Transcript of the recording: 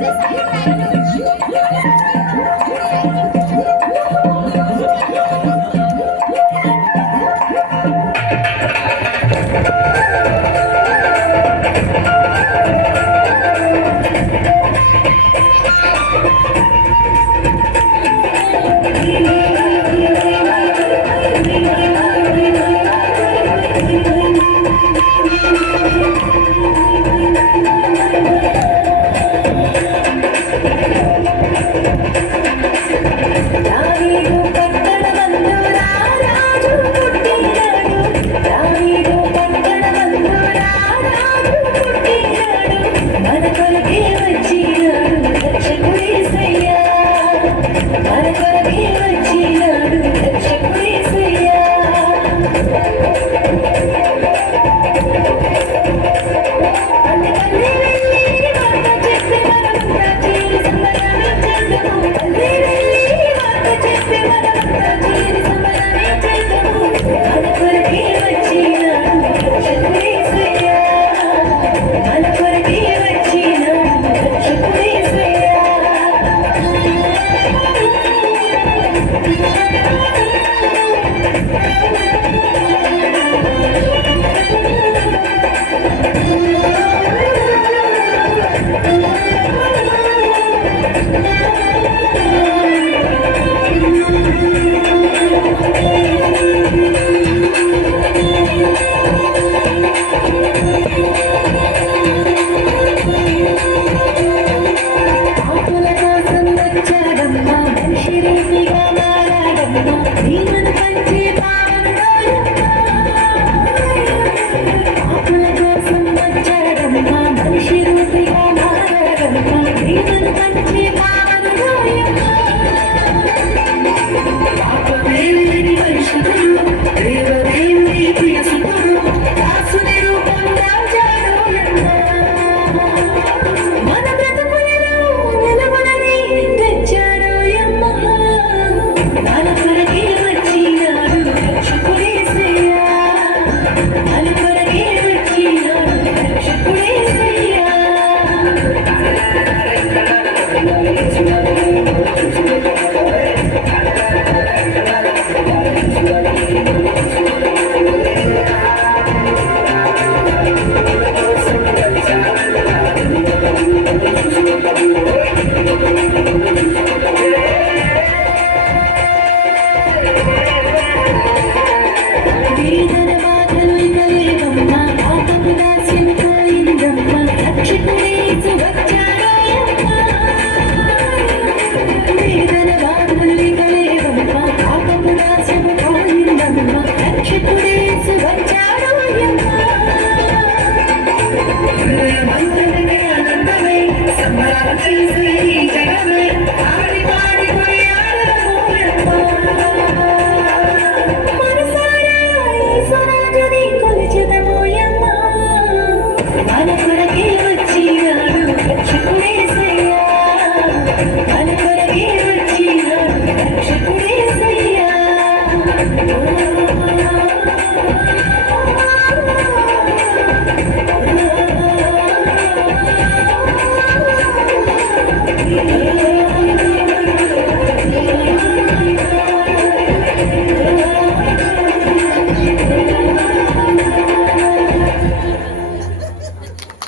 Tá Desce Even if I take